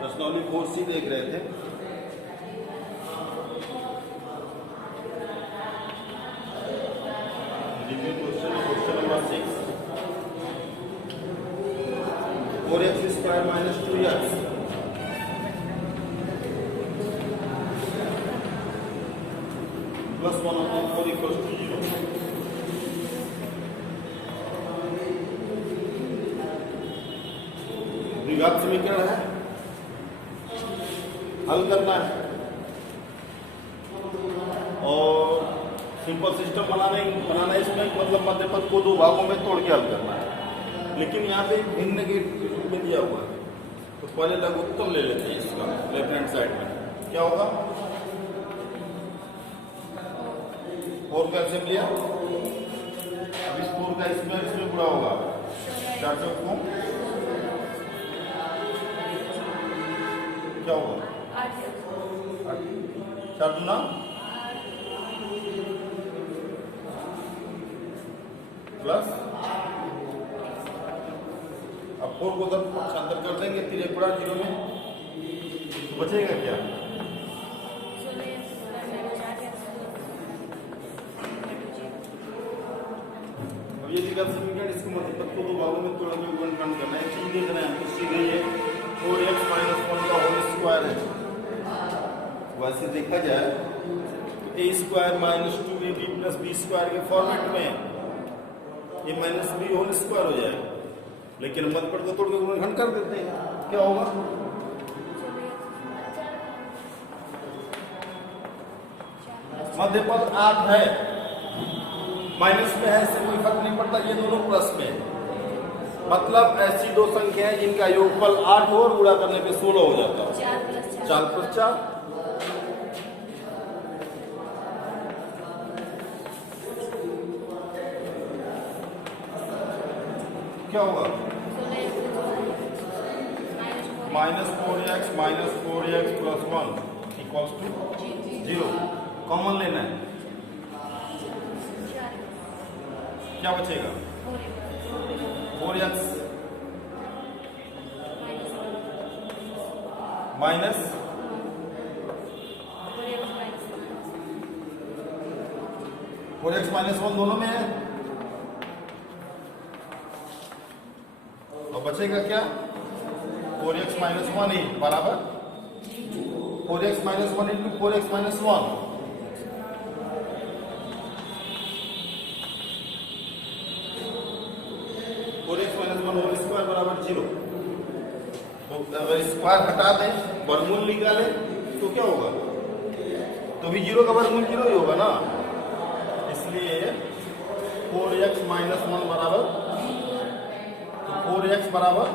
प्रश्नावली 4C देख रहे थे। Question number 6, 4x square minus 2x plus 1/4 equals to 0। द्विघात समीकरण है, हल करना है और सिंपल सिस्टम बनाना इसमें मतलब मध्य पद को दो भागों में तोड़ के हल करना है। लेकिन यहाँ पे भिन्न के रूप में दिया हुआ है, तो पहले लघुत्तम ले लेते हैं इसका लेफ्ट हैंड साइड में। क्या होगा? 4 का एल्सियम लिया, अब इस 4 का स्क्वायर इसमें पूरा होगा 4 से को क्या होगा? 4 दूना प्लस, अब 4 को उधर पक्षांतर कर देंगे, 3 एक बड़ा 0 में तो बचेगा क्या? अब ये द्विघात समीकरण, इसके मतलब को दो भागों में तोड़ के गुणनखंड करना है। चीज देखना है हमको, सीधे ये 4x माइनस 1 का होल स्क्वायर है। वैसे देखा जाए तो a square minus 2ab plus b square के फॉर्मेट में ये माइनस b होल स्क्वायर हो जाएगा, लेकिन मध्य पद को तोड़ के गुणनखंड कर देते हैं। क्या होगा? मध्य पद 8 है, माइनस में है, इससे कोई फर्क नहीं पड़ता, ये दोनों प्लस में है। मतलब ऐसी दो संख्या है जिनका योगफल 8 हो और गुणा करने पे 16 हो जाता है। 4 प्लस 4 क्या होगा? Minus 4x plus 1 equals to 0। Common लेना है, क्या बचेगा? 4x माइनस 4x माइनस 1 दोनों में है, और बचेगा क्या? 4x माइनस 1 ही बराबर 4x minus 1 into 4x minus 1। Whole square बराबर 0। तो अगर स्क्वायर हटा दें, वर्गमूल निकाले तो क्या होगा? तो भी 0 का वर्गमूल 0 ही होगा ना, इसलिए 4x माइनस 1 बराबर, तो 4x बराबर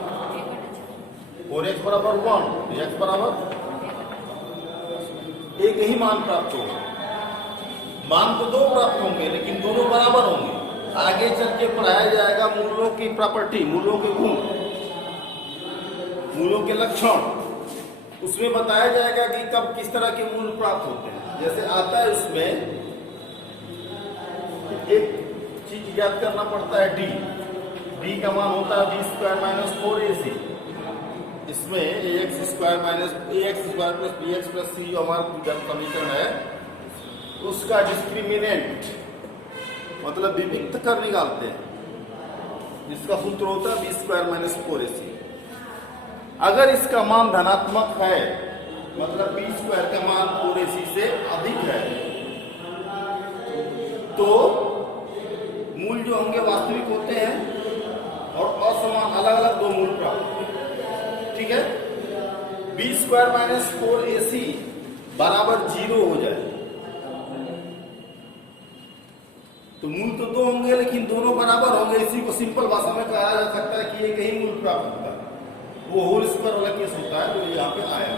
1, x बराबर एक ही मान प्राप्त होगा। मान तो दो प्राप्त होंगे, लेकिन दोनों बराबर होंगे। आगे चल के पढ़ाया जाएगा मूलों की प्रॉपर्टी, मूलों के गुण, मूलों के लक्षण, उसमें बताया जाएगा कि कब किस तरह के मूल प्राप्त होते हैं। जैसे आता है उसमें एक चीज याद करना पड़ता है, डी का मान होता है b स्क्वायर माइनस 4ac। इसमें ax square plus bx plus c जो हमारा समीकरण है, उसका डिस्क्रिमिनेंट मतलब विभिन्न कर निकालते हैं। इसका सूत्र होता है b स्क्वायर माइनस 4ac। अगर इसका मान धनात्मक है, मतलब b स्क्वायर का मान 4ac से अधिक है, तो मूल जो होंगे वास्तविक होते हैं और असमान अलग अलग दो मूल प्राप्त होते हैं। ठीक है? b स्क्वायर माइनस 4ac बराबर 0 हो जाए तो मूल तो दो होंगे, लेकिन दोनों बराबर होंगे। इसी को सिंपल भाषा में कहा जा सकता है कि एक ही मूल प्राप्त होता है। वो होल स्क्वायर वाला केस होता है जो यहाँ पे आया है।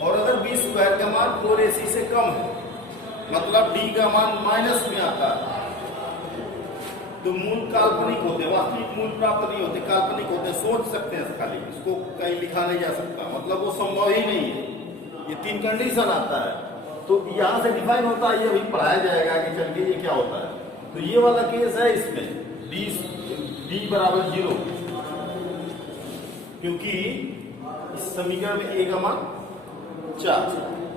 और अगर b स्क्वायर का मान 4ac से कम है, मतलब d का मान माइनस में आता है, तो मूल काल्पनिक होते हैं, वास्तविक मूल प्राप्त नहीं होते, काल्पनिक होते हैं। सोच सकते हैं खाली, इसको कहीं लिखा नहीं जा सकता, मतलब वो संभव ही नहीं है। ये 3 कंडीशन आता है, तो यहाँ से डिफाइन होता है, ये अभी पढ़ाया जाएगा कि चल के ये क्या होता है। तो ये वाला केस है, इसमें d बराबर 0, क्योंकि इस समीकरण में a का मान 4,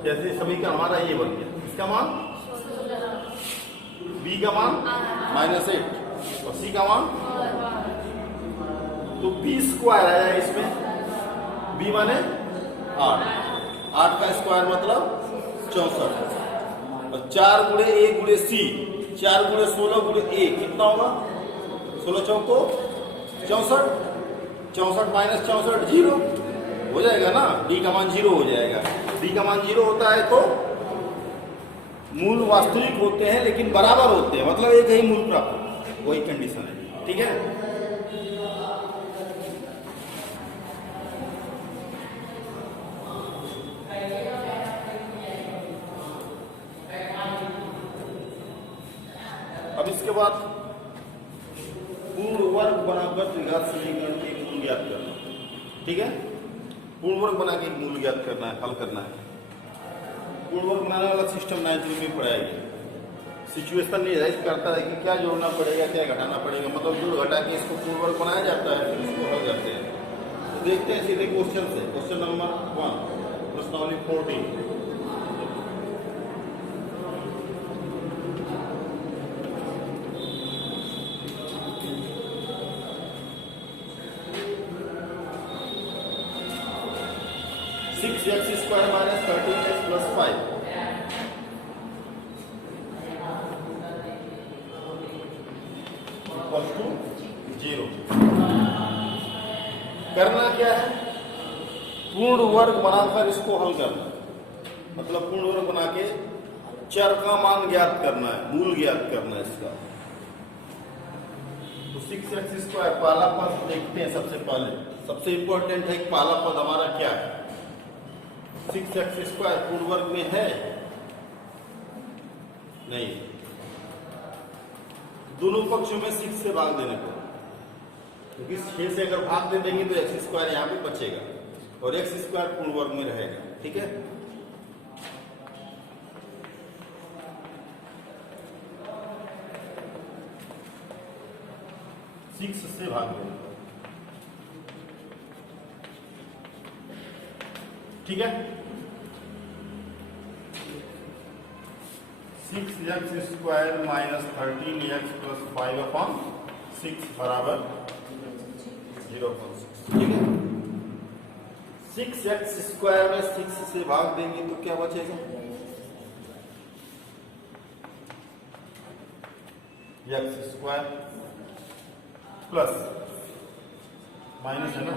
जैसे समीकरण हमारा ये बन गया। इसका मान b का मान -8 और c का मान, तो b स्क्वायर आया इसमें, b माने 8 का स्क्वायर मतलब 64, और 4 गुणे a गुणे c, 4 गुणे 16 गुणे a कितना होगा? 16 चौको 64, 64 माइनस 64 0 हो जाएगा ना, d का मान 0 हो जाएगा। d का मान 0 होता है तो मूल वास्तविक होते हैं लेकिन बराबर होते हैं, मतलब एक ही मूल प्राप्त, वही कंडीशन है। ठीक है, अब इसके बाद पूर्ण वर्ग बनाकर द्विघात समीकरण के मूल ज्ञात करना। ठीक है, पूर्ण वर्ग बना के मूल ज्ञात करना है, हल करना है। पूर्ण वर्ग बनाने वाला सिस्टम 9वीं में पढ़ाएगी। सिचुएशन निर्धारित करता है कि क्या जोड़ना पड़ेगा, क्या घटाना पड़ेगा, मतलब जोड़ घटा के इसको पूर्ण वर्ग बनाया जाता है, फिर इसको हल करते हैं। तो देखते हैं सीधे क्वेश्चन से। क्वेश्चन नंबर 1, प्रश्नावली 14। 6x square minus 13x plus 5 equal to 0। करना क्या है? पूर्ण वर्ग बनाकर इसको हल करना, मतलब पूर्ण वर्ग बना के चर का मान ज्ञात करना है, मूल ज्ञात करना है इसका। तो 6x स्क्वायर पहला पद देखते हैं। सबसे इंपॉर्टेंट है कि पहला पद हमारा क्या है। 6x स्क्वायर पूर्ण वर्ग में है नहीं, दोनों पक्षों में 6 से भाग देने को, क्योंकि 6 से अगर भाग दे देंगे तो x स्क्वायर यहाँ पे बचेगा और x स्क्वायर पूर्ण वर्ग में रहेगा। ठीक है, सिक्स से भाग देंगे। ठीक है, 6x square minus 13x plus 5/6 बराबर 0.6। ठीक है, 6x स्क्वायर में 6 से भाग देंगे तो क्या बचेगा? x स्क्वायर प्लस माइनस है ना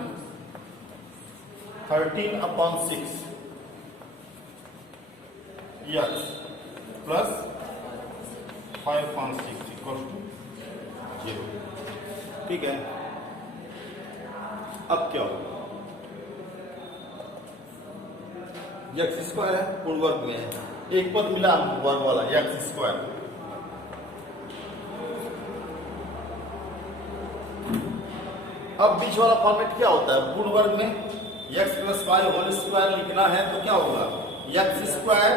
13/6 x प्लस 5/6 इक्वल टू 0। ठीक है, अब क्या होगा? x स्क्वायर है, पूर्ण वर्ग में है, एक पद मिला वर्ग वाला x स्क्वायर। अब बीच वाला फॉर्मेट क्या होता है? पूर्ण वर्ग में x प्लस 5 होल स्क्वायर लिखना है तो क्या होगा? x square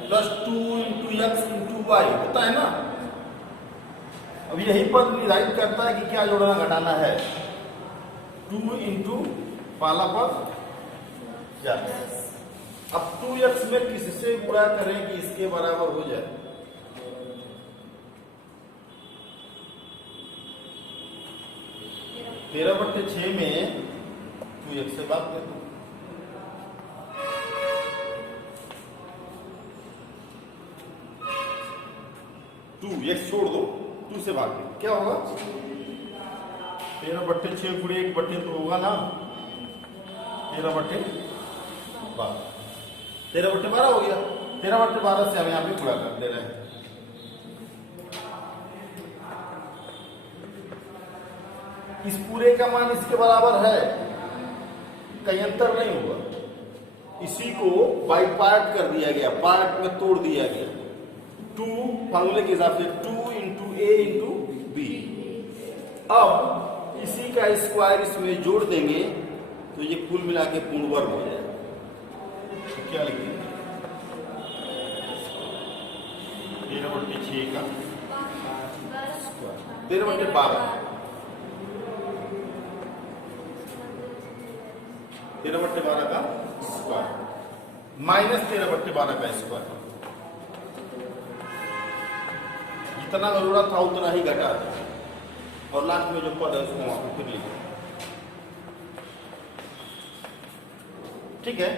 plus 2 into x into y होता है ना। अब यही पद निर्धारित करता है कि क्या जोड़ना घटाना है। 2 इंटू पहला पद क्या? अब 2x में किससे गुणा करें कि इसके बराबर हो जाए? तेरह बट्टे 6 में 2x से बात करते 2x छोड़ दो, 2 से भाग दो, क्या होगा? 13 बट्टे 6 गुणे 1 बट्टे तो होगा ना 13 बट्टे 12। 13 बट्टे 12 हो गया। 13 बट्टे 12 से हम यहाँ पे गुणा कर दे रहे हैं। इस पूरे का मान इसके बराबर है, कहीं अंतर नहीं हुआ। इसी को बाई पार्ट कर दिया गया, पार्ट में तोड़ दिया गया। 2 फॉर्मूले के हिसाब से 2 इंटू ए इंटू बी। अब इसी का स्क्वायर इसमें जोड़ देंगे तो ये कुल मिला के पूर्ण वर्ग हो जाएगा। तो क्या लिखेंगे? 13/6 का 13/12 13/12 का स्क्वायर माइनस 13/12 का स्क्वायर। जितना जरूरत था उतना ही घटा दे और लास्ट में जो पद है उसको वहां पर फिर लिखो। ठीक है,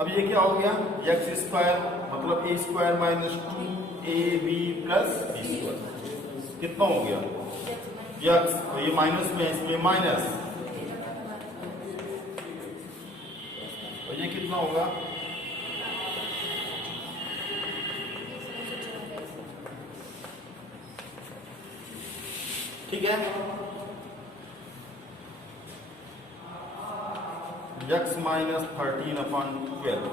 अब ये क्या हो गया, एक्स स्क्वायर मतलब a square minus 2ab plus b square कितना हो गया एक्स, तो ये माइनस में इसमें माइनस, तो ये कितना होगा ठीक है। x minus 13/12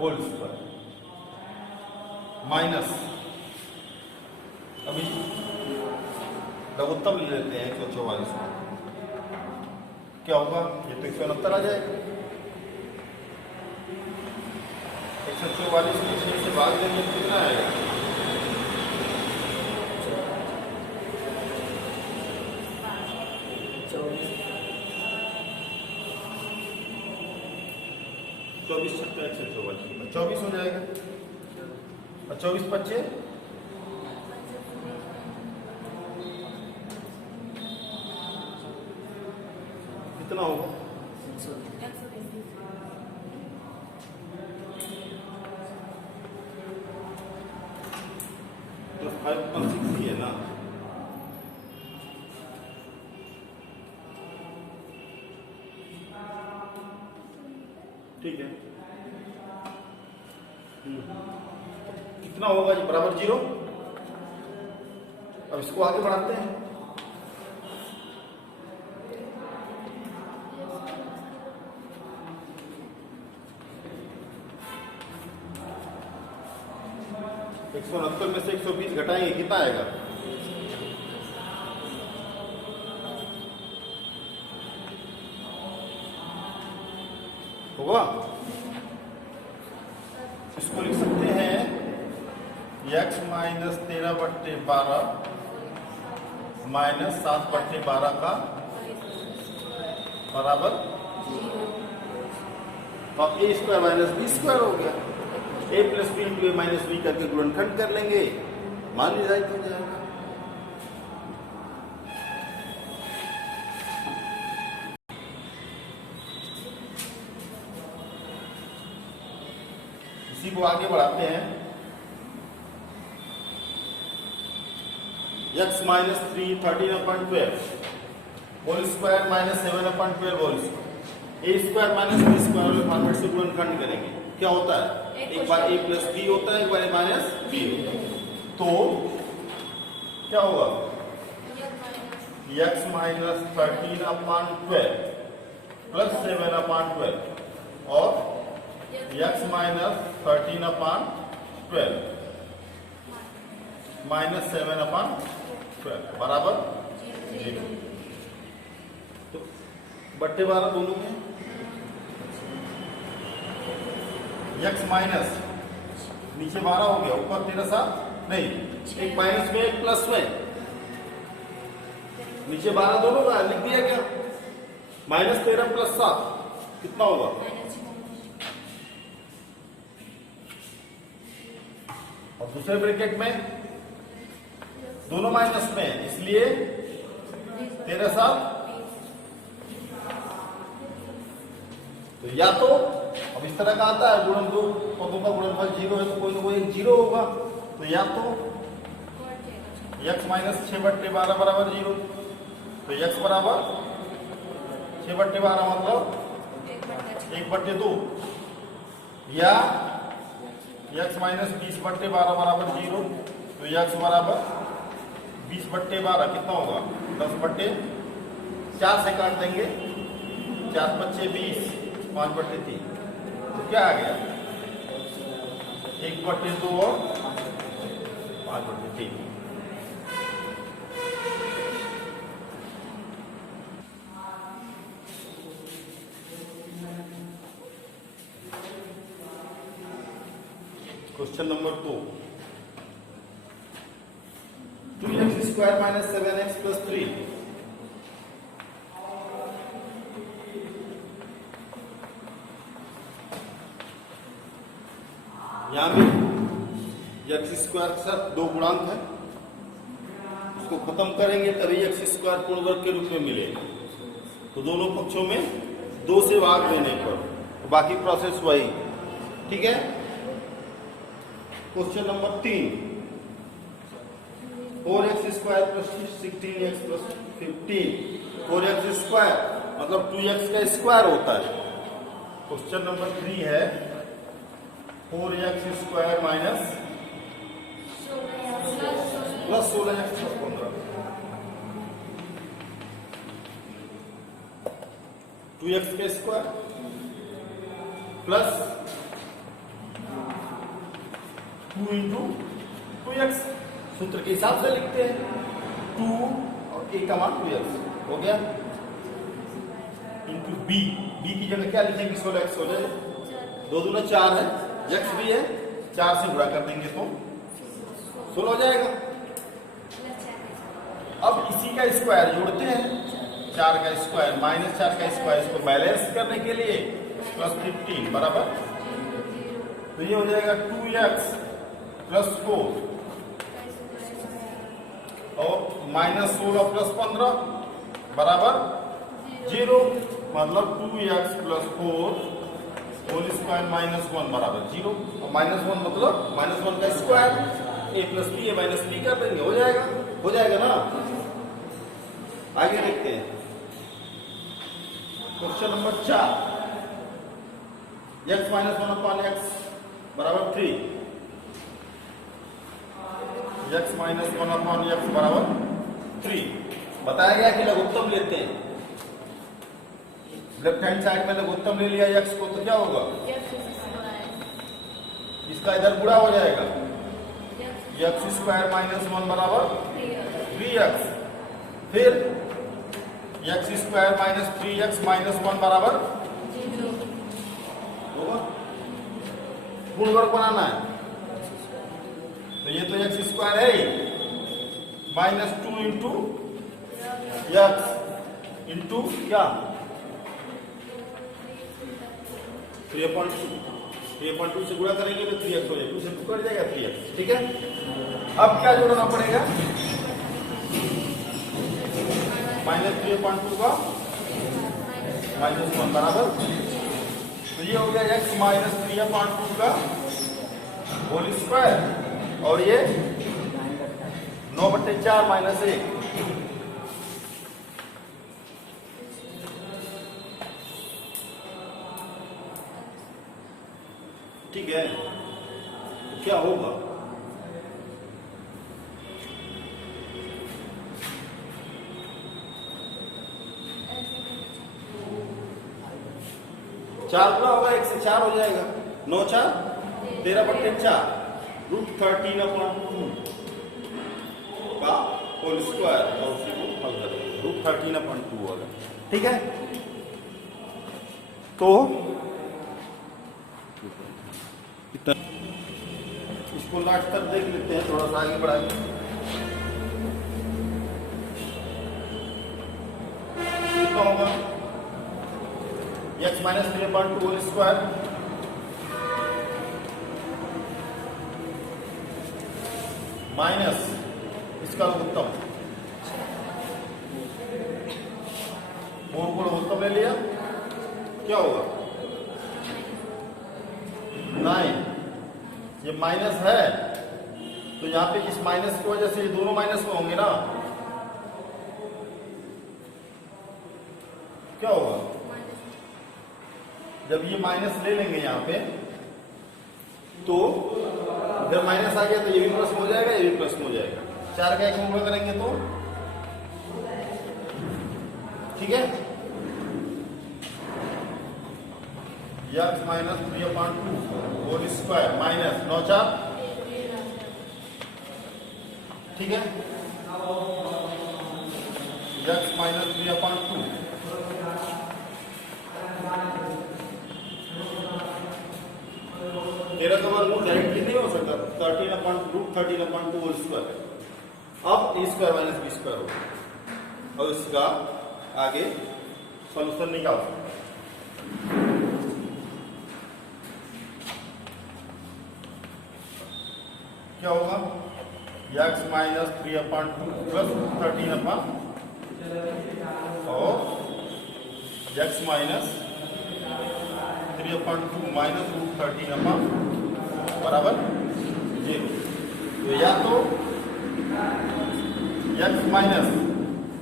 whole square minus, अभी लघुत्तम ले लेते हैं 144 में, क्या होगा ये तो 169 आ जाएगा। 144 को 6 से भाग देंगे तो कितना आएगा 24 छक्का 144 24 हो जाएगा और 24 बच्चे कितना होगा तो 5.6 ही है ना, ठीक है। कितना होगा जी बराबर 0। अब इसको आगे बढ़ाते हैं, एक 169 में से 120 घटाएंगे कितना आएगा होगा, इसको लिख सकते हैं x माइनस 13/12 माइनस 7/12 का बराबर, अब ए स्क्वायर माइनस बी स्क्वायर हो गया, ए प्लस बी इंटू ए माइनस बी करके गुणनखंड कर लेंगे, मान निर्धारित हो जाएगा। इसी को आगे बढ़ाते हैं, x minus 13/12 whole square minus 7/12 whole square, a square minus b square वाले फॉर्मेट से गुणनखंड करेंगे, क्या होता है एक बार a प्लस बी होता है, एक बार a माइनस बी होता है, तो क्या होगा x माइनस 13/12 प्लस 7/12 और x माइनस 13/12 माइनस 7/12 बराबर 0। तो बट्टे 12 दोनों में x माइनस नीचे 12 हो गया, ऊपर 13 नहीं, एक माइनस में एक प्लस में, नीचे 12 दोनों का लिख दिया क्या, माइनस 13 प्लस 7 कितना होगा और दूसरे ब्रैकेट में दोनों माइनस में, इसलिए 13 तो या तो अब इस तरह का आता है गुणन, दो पदों का गुणनफल 0 है तो कोई ना कोई एक 0 होगा, तो या तो x माइनस 6/12 बराबर 0, तो x बराबर 6/12 मतलब 1/2, या x माइनस 20/12 बराबर 0, तो x बराबर 20/12 कितना होगा 10/4 से काट देंगे, 4×5 = 20, 5/3 तो क्या आ गया 1/2 और 5/3। Question number 2, 2x² square minus 7x plus 3। यहां भी एक्स स्क्वायर के साथ दो गुणांक है, उसको खत्म करेंगे तभी एक्स स्क्वायर पूर्ण वर्ग के रूप में मिलेगा। तो दोनों पक्षों में 2 से भाग देने पर बाकी प्रोसेस वही। ठीक है। Question number 3, 4x square plus 16x plus 15। 4x square मतलब 2x का स्क्वायर होता है। क्वेश्चन नंबर 3 है 4x square minus plus 16x plus 15। 2x का स्क्वायर प्लस 2 इंटू 2x, सूत्र के हिसाब से लिखते हैं 2 और a का मान 2x हो गया, इंटू b। b की जगह क्या लिखेंगे? 16x हो जाएगा, 2 दूना 4 है, x भी है, 4 से गुणा कर देंगे तो 16 हो जाएगा। अब इसी का स्क्वायर जोड़ते हैं, 4 का स्क्वायर माइनस 4 का स्क्वायर, इसको बैलेंस करने के लिए प्लस 15 बराबर, तो ये हो जाएगा 2x प्लस 4 और माइनस 16 प्लस 15 बराबर 0, मतलब 2x plus 4 whole square minus 1 बराबर 0। और माइनस 1 मतलब माइनस 1 का square, a plus b a minus b कर देंगे, हो जाएगा ना। आगे देखते हैं question number 4, x minus 1 upon x बराबर 3। x माइनस 1 अपॉन x बराबर 3। बताया गया कि लघुत्तम लेते हैं, लेफ्ट हैंड साइड में लघुत्तम ले लिया x को, तो क्या होगा? इसका इधर गुणा हो जाएगा, x स्क्वायर माइनस 1 बराबर 3x, फिर x square minus 3x minus 1 बराबर 0 होगा। पूर्ण वर्ग बनाना है, तो ये तो x स्क्वायर है ही, माइनस 2 इंटू x इंटू क्या 3.2 से गुणा करेंगे तो 3x हो जाएगा, 2 से 2 कट जाएगा 3x। ठीक है। अब क्या जोड़ना पड़ेगा? माइनस 3.2 का माइनस 1 बराबर, तो ये हो गया x माइनस 3.2 का होल स्क्वायर, और ये 9/4 माइनस 1। ठीक है, तो क्या होगा? चार गुना होगा, 1 से 4 हो जाएगा, 9 4 13/4 √13/2 का होल स्क्वायर, और उसी को हल करेंगे, √13/2 होगा। ठीक है, तो इसको लास्ट तक देख लेते हैं, थोड़ा सा आगे बढ़ाएंगे। कितना होगा? x minus 3/2 whole square minus इसका लघुत्तम, 4 को लघुत्तम ले लिया, क्या होगा? 9। ये माइनस है, तो यहां पे इस माइनस की वजह से ये दोनों माइनस में होंगे ना, क्या होगा? जब ये माइनस ले लेंगे यहां पे, तो जब माइनस आ गया तो ये भी प्लस हो जाएगा, ये भी प्लस हो जाएगा, 4 का 1 में गुणा करेंगे तो ठीक है। x minus 3/2 whole square minus 9 4, ठीक है। x माइनस 3/2 13 का वर्गमूल डायरेक्टली नहीं हो सकता, √13/2 होल स्क्वायर, अब ए स्क्वायर माइनस बी स्क्वायर होगा और इसका आगे सॉल्यूशन निकाल क्या होगा x माइनस 3/2 प्लस 13 और x माइनस 3/2 माइनस √13 बराबर 0। तो या तो x माइनस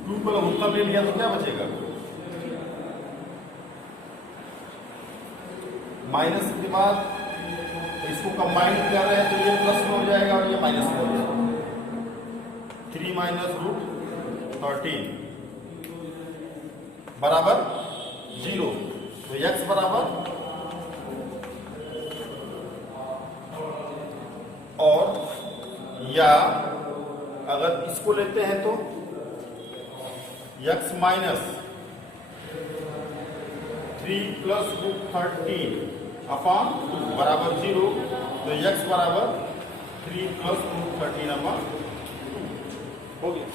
2 को उत्तर ले लिया तो क्या बचेगा माइनस के बाद इसको कंबाइन कर रहे हैं तो ये प्लस में हो जाएगा और ये माइनस में हो जाएगा 3 माइनस √13 बराबर 0। तो x बराबर और या अगर इसको लेते हैं तो x माइनस 3 प्लस √13 अपॉन 2 बराबर 0। तो x बराबर 3 प्लस √13 अपॉन 2 हो गया।